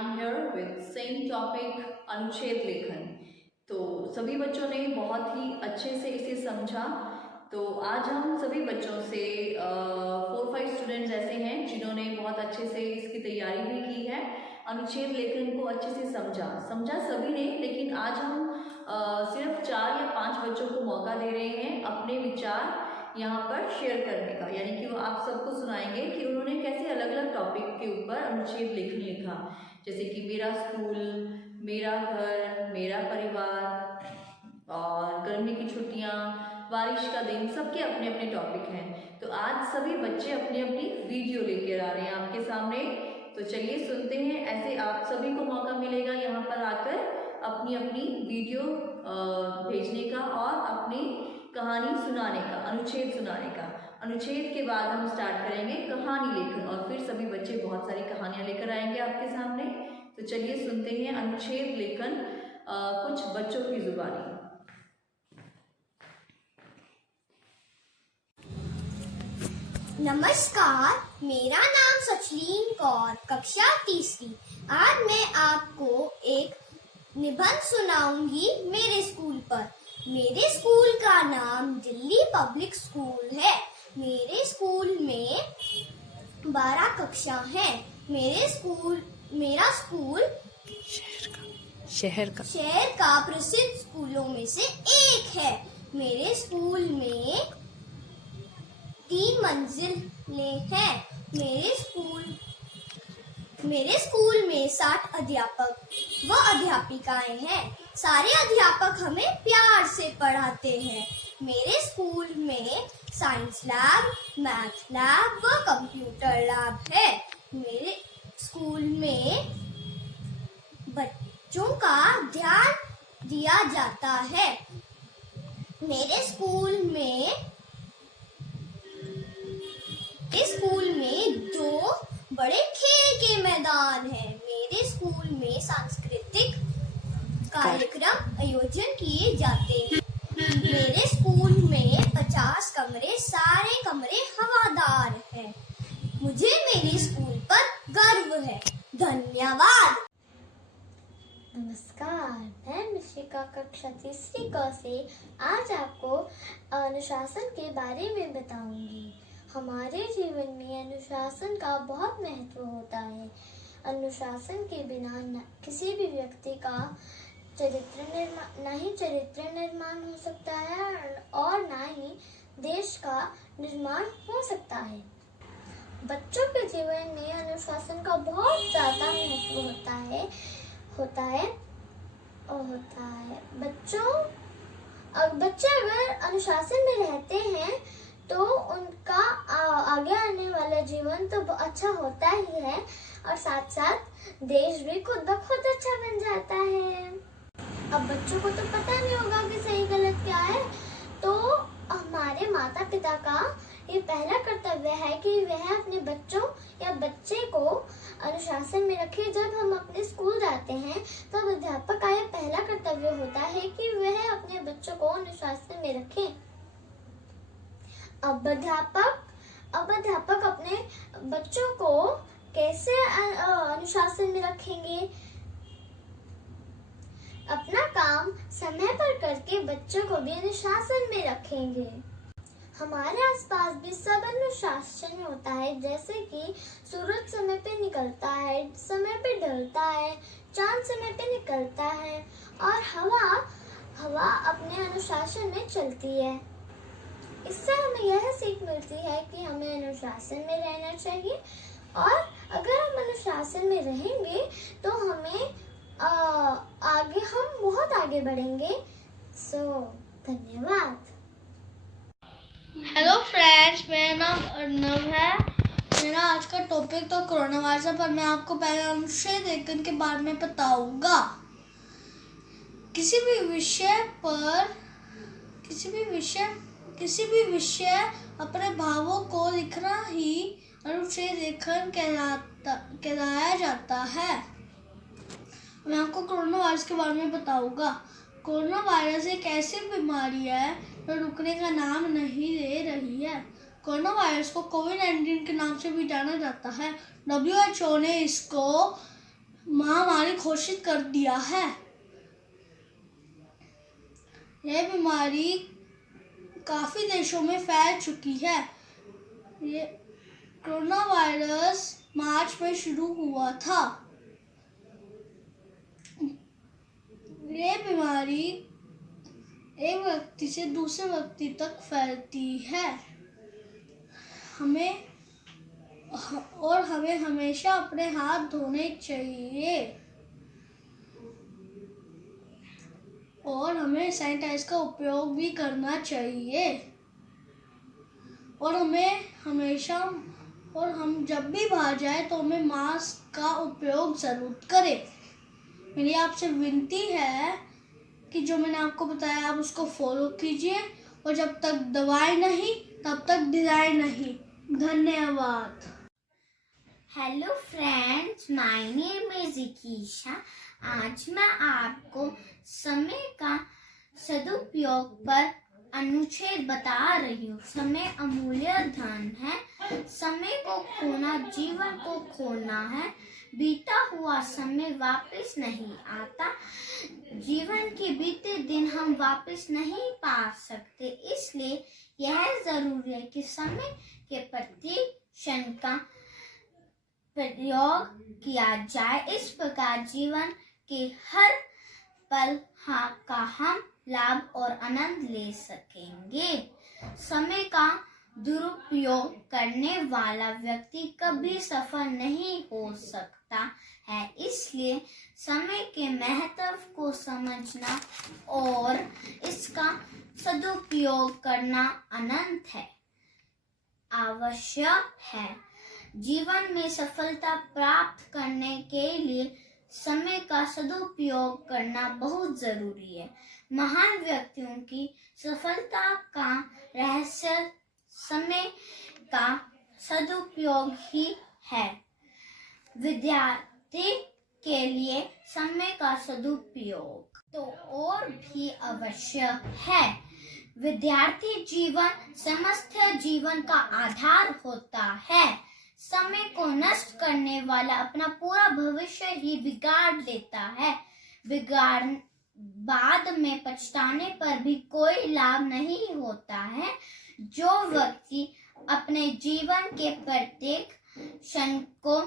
am here with same topic अनुच्छेद लेखन। तो सभी बच्चों ने बहुत ही अच्छे से इसे समझा। तो आज हम सभी बच्चों से 4-5 स्टूडेंट्स ऐसे हैं जिन्होंने बहुत अच्छे से इसकी तैयारी भी की है, अनुच्छेद लेखन को अच्छे से समझा सभी ने। लेकिन आज हम सिर्फ 4 या 5 बच्चों को मौका दे रहे हैं अपने विचार यहाँ पर शेयर करने का, यानी कि वो आप सबको सुनाएंगे कि उन्होंने कैसे अलग अलग टॉपिक के ऊपर अनुच्छेद लेखन लिखा, जैसे कि मेरा स्कूल, मेरा घर, मेरा परिवार और गर्मी की छुट्टियाँ, बारिश का दिन, सबके अपने अपने टॉपिक हैं। तो आज सभी बच्चे अपनी अपनी वीडियो लेकर आ रहे हैं आपके सामने। तो चलिए सुनते हैं। ऐसे आप सभी को मौका मिलेगा यहाँ पर आकर अपनी अपनी वीडियो भेजने का और अपनी कहानी सुनाने का, अनुच्छेद सुनाने का। अनुच्छेद के बाद हम स्टार्ट करेंगे कहानी लेखन और फिर सभी बच्चे बहुत सारी कहानियां लेकर आएंगे आपके सामने। तो चलिए सुनते हैं अनुच्छेद लेखन कुछ बच्चों की जुबानी। नमस्कार, मेरा नाम सचलीन कौर, कक्षा तीसरी। आज मैं आपको एक निबंध सुनाऊंगी मेरे स्कूल पर। मेरे स्कूल का नाम दिल्ली पब्लिक स्कूल है। मेरे स्कूल में 12 कक्षा हैं। मेरा स्कूल शहर का प्रसिद्ध स्कूलों में से एक है। मेरे स्कूल में 3 मंजिलें हैं। मेरे स्कूल में 60 अध्यापक व अध्यापिकाएं हैं। सारे अध्यापक हमें प्यार से पढ़ाते हैं। मेरे स्कूल में साइंस लैब, मैथ लैब व कंप्यूटर लैब है। मेरे स्कूल में बच्चों का ध्यान दिया जाता है। मेरे स्कूल में 2 बड़े खेल के मैदान हैं। मेरे स्कूल में सांस्कृतिक कार्यक्रम आयोजन किए जाते हैं। मेरे स्कूल में 50 कमरे, सारे कमरे हवादार हैं। मुझे मेरे स्कूल पर गर्व है। धन्यवाद। नमस्कार, मैं मिश्रिका, कक्षा तीसरी क से आज आपको अनुशासन के बारे में बताऊंगी। हमारे जीवन में अनुशासन का बहुत महत्व होता है। अनुशासन के बिना किसी भी व्यक्ति का चरित्र निर्माण हो सकता है और ना ही देश का निर्माण हो सकता है। बच्चों के जीवन में अनुशासन का बहुत ज्यादा महत्व होता है। बच्चे अगर अनुशासन में रहते हैं तो उनका आगे आने वाला जीवन तो अच्छा होता ही है और साथ साथ देश भी खुद ब खुद अच्छा बन जाता है। अब बच्चों को तो पता नहीं होगा कि सही गलत क्या है, तो हमारे माता पिता का ये पहला कर्तव्य है कि वह अपने बच्चों या बच्चे को अनुशासन में रखे। जब हम अपने स्कूल जाते हैं तब अध्यापक का यह पहला कर्तव्य होता है कि वह अपने बच्चों को अनुशासन में रखे। अब अध्यापक अपने बच्चों को कैसे अनुशासन में रखेंगे? अपना काम समय पर करके बच्चों को भी अनुशासन में रखेंगे। हमारे आसपास भी सब अनुशासन में होता है, जैसे कि सूरज समय पे निकलता है, समय पे ढलता है, चांद समय पे निकलता है और हवा अपने अनुशासन में चलती है। इससे हमें यह सीख मिलती है कि हमें अनुशासन में रहना चाहिए और अगर हम अनुशासन में रहेंगे तो हम बहुत आगे बढ़ेंगे। धन्यवाद। हेलो फ्रेंड्स, मेरा नाम अर्नव है। मेरा आज का टॉपिक तो कोरोना वायरस है, पर मैं आपको पहले अनुच्छेद लेखन के बारे में बताऊंगा। किसी भी विषय अपने भावों को लिखना ही अनुच्छेद लेखन कहलाया जाता है। मैं आपको कोरोना वायरस के बारे में बताऊंगा। कोरोना वायरस एक ऐसी बीमारी है जो रुकने का नाम नहीं ले रही है। कोरोना वायरस को कोविड-19 के नाम से भी जाना जाता है। WHO ने इसको महामारी घोषित कर दिया है। यह बीमारी काफी देशों में फैल चुकी है। ये कोरोना वायरस मार्च में शुरू हुआ था। ये बीमारी एक व्यक्ति से दूसरे व्यक्ति तक फैलती है। हमें हमेशा अपने हाथ धोने चाहिए और हमें सैनिटाइज का उपयोग भी करना चाहिए। और हम जब भी बाहर जाए तो हमें मास्क का उपयोग जरूर करें। मेरी आपसे विनती है कि जो मैंने आपको बताया आप उसको फॉलो कीजिए, और जब तक दवाई नहीं तब तक डिजाइन नहीं। धन्यवाद। Hello friends, my name is Ikisha. आज मैं आपको समय का सदुपयोग पर अनुच्छेद बता रही हूँ। समय अमूल्य धन है। समय को खोना जीवन को खोना है। बीता हुआ समय वापस नहीं आता। जीवन के बीते दिन हम वापस नहीं पा सकते, इसलिए यह जरूरी है कि समय के प्रत्येक क्षण का प्रयोग किया जाए। इस प्रकार जीवन के हर पल का हम लाभ और आनंद ले सकेंगे। समय का दुरुपयोग करने वाला व्यक्ति कभी सफल नहीं हो सकता है, इसलिए समय के महत्व को समझना और इसका सदुपयोग करना अनंत है, आवश्यक है। जीवन में सफलता प्राप्त करने के लिए समय का सदुपयोग करना बहुत जरूरी है। महान व्यक्तियों की सफलता का रहस्य समय का सदुपयोग ही है। विद्यार्थी के लिए समय का सदुपयोग तो और भी आवश्यक है। विद्यार्थी जीवन समस्त जीवन का आधार होता है। समय को नष्ट करने वाला अपना पूरा भविष्य ही बिगाड़ लेता है। बाद में पछताने पर भी कोई लाभ नहीं होता है। जो व्यक्ति अपने जीवन के प्रत्येक क्षण को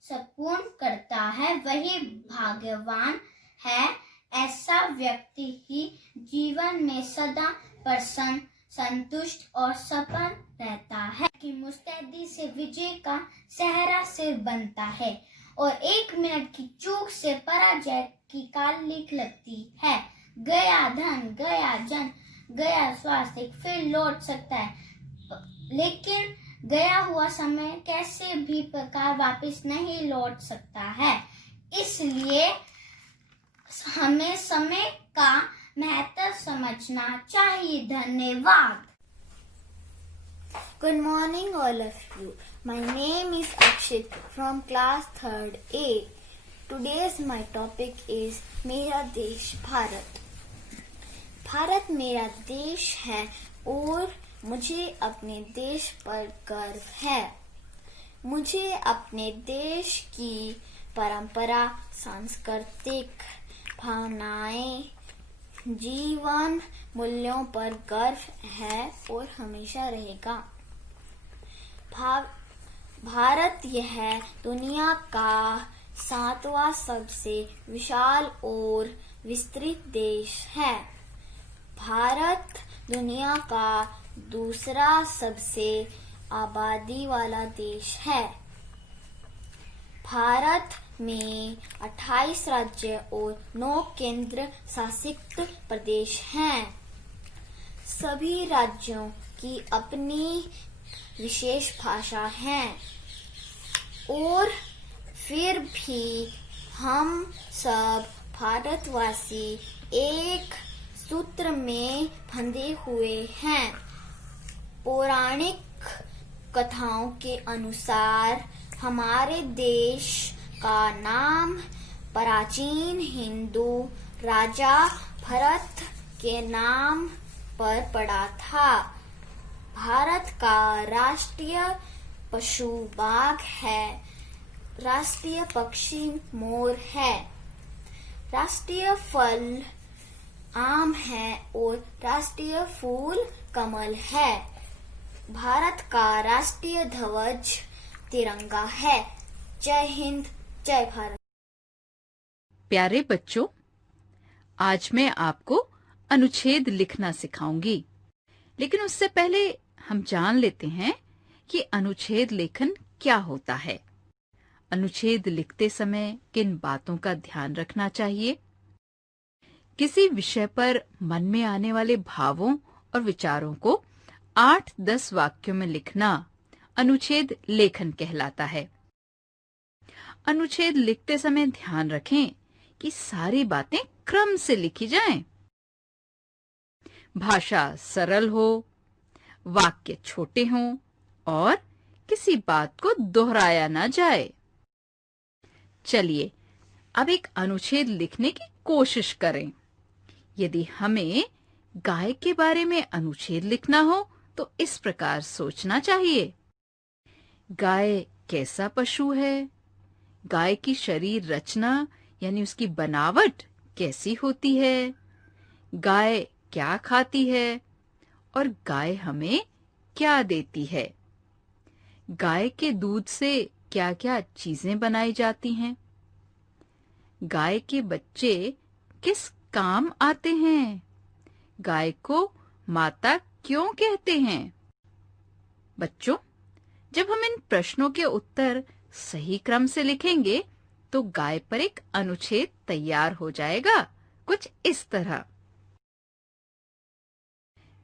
संपूर्ण करता है वही भाग्यवान है। ऐसा व्यक्ति ही जीवन में सदा प्रसन्न, संतुष्ट और सफल रहता है कि मुस्तैदी से विजय का सहरा सिर बनता है और 1 मिनट की चूक से पराजय की कालिक लगती है। गया धन, गया जन, गया स्वास्थ्य, फिर लौट सकता है, लेकिन गया हुआ समय कैसे भी प्रकार वापस नहीं लौट सकता है। इसलिए हमें समय का महत्व समझना चाहिए। धन्यवाद। Good morning all of you. My name is Akshit from class 3rd A. Today's my topic is मेरा देश भारत। भारत मेरा देश है और मुझे अपने देश पर गर्व है। मुझे अपने देश की परंपरा, सांस्कृतिक भावनाएं, जीवन मूल्यों पर गर्व है और हमेशा रहेगा। भारत यह दुनिया का 7वां सबसे विशाल और विस्तृत देश है। भारत दुनिया का दूसरा सबसे आबादी वाला देश है। भारत में 28 राज्य और 9 केंद्र शासित प्रदेश हैं। सभी राज्यों की अपनी विशेष भाषा है और फिर भी हम सब भारतवासी एक सूत्र में बंधे हुए हैं। पौराणिक कथाओं के अनुसार हमारे देश का नाम प्राचीन हिंदू राजा भरत के नाम पर पड़ा था। भारत का राष्ट्रीय पशु बाघ है। राष्ट्रीय पक्षी मोर है। राष्ट्रीय फल आम है और राष्ट्रीय फूल कमल है। भारत का राष्ट्रीय ध्वज तिरंगा है। जय हिंद, जय भारत। प्यारे बच्चों, आज मैं आपको अनुच्छेद लिखना सिखाऊंगी, लेकिन उससे पहले हम जान लेते हैं कि अनुच्छेद लेखन क्या होता है। अनुच्छेद लिखते समय किन बातों का ध्यान रखना चाहिए। किसी विषय पर मन में आने वाले भावों और विचारों को 8-10 वाक्यों में लिखना अनुच्छेद लेखन कहलाता है। अनुच्छेद लिखते समय ध्यान रखें कि सारी बातें क्रम से लिखी जाएं। भाषा सरल हो, वाक्य छोटे हों और किसी बात को दोहराया ना जाए। चलिए अब एक अनुच्छेद लिखने की कोशिश करें। यदि हमें गाय के बारे में अनुच्छेद लिखना हो तो इस प्रकार सोचना चाहिए। गाय कैसा पशु है? गाय की शरीर रचना यानी उसकी बनावट कैसी होती है? गाय क्या खाती है और गाय हमें क्या देती है? गाय के दूध से क्या-क्या चीजें बनाई जाती हैं? गाय के बच्चे किस काम आते हैं? गाय को माता क्यों कहते हैं? बच्चों, जब हम इन प्रश्नों के उत्तर सही क्रम से लिखेंगे तो गाय पर एक अनुच्छेद तैयार हो जाएगा, कुछ इस तरह।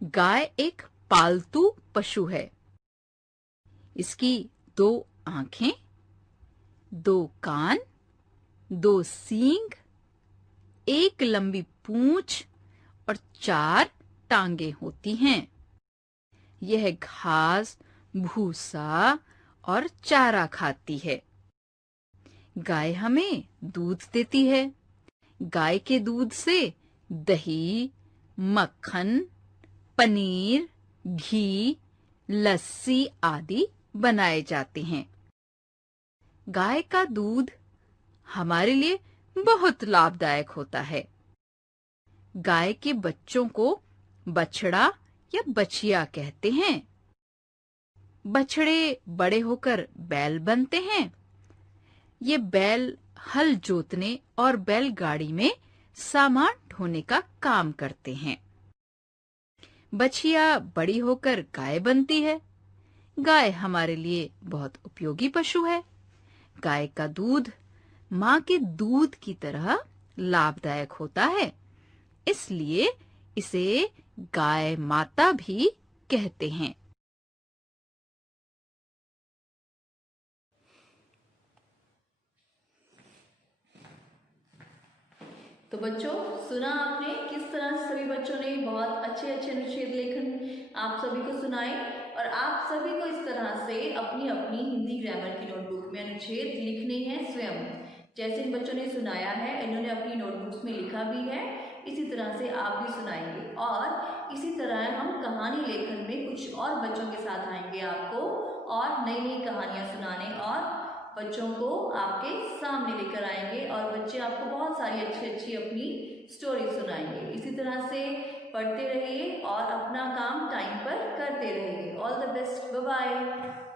गाय एक पालतू पशु है। इसकी 2 आंखें, 2 कान, 2 सींग, 1 लंबी पूंछ और 4 टांगे होती हैं। यह घास, भूसा और चारा खाती है। गाय हमें दूध देती है। गाय के दूध से दही, मक्खन, पनीर, घी, लस्सी आदि बनाए जाते हैं। गाय का दूध हमारे लिए बहुत लाभदायक होता है। गाय के बच्चों को बछड़ा या बछिया कहते हैं। बछड़े बड़े होकर बैल बनते हैं। ये बैल हल जोतने और बैलगाड़ी में सामान ढोने का काम करते हैं। बछिया बड़ी होकर गाय बनती है। गाय हमारे लिए बहुत उपयोगी पशु है। गाय का दूध माँ के दूध की तरह लाभदायक होता है, इसलिए इसे गाय माता भी कहते हैं। तो बच्चों, सुना आपने किस तरह से सभी बच्चों ने बहुत अच्छे अच्छे अनुच्छेद लेखन आप सभी को सुनाए, और आप सभी को इस तरह से अपनी अपनी हिंदी ग्रामर की नोटबुक में अनुच्छेद लिखने हैं स्वयं। जैसे इन बच्चों ने सुनाया है, इन्होंने अपनी नोटबुक्स में लिखा भी है, इसी तरह से आप भी सुनाएंगे। और इसी तरह हम कहानी लेखन में कुछ और बच्चों के साथ आएंगे आपको, और नई नई कहानियाँ सुनाने और बच्चों को आपके सामने लेकर आएंगे, और बच्चे आपको बहुत सारी अच्छी अच्छी अपनी स्टोरी सुनाएंगे। इसी तरह से पढ़ते रहिए और अपना काम टाइम पर करते रहिए। All the best, bye bye.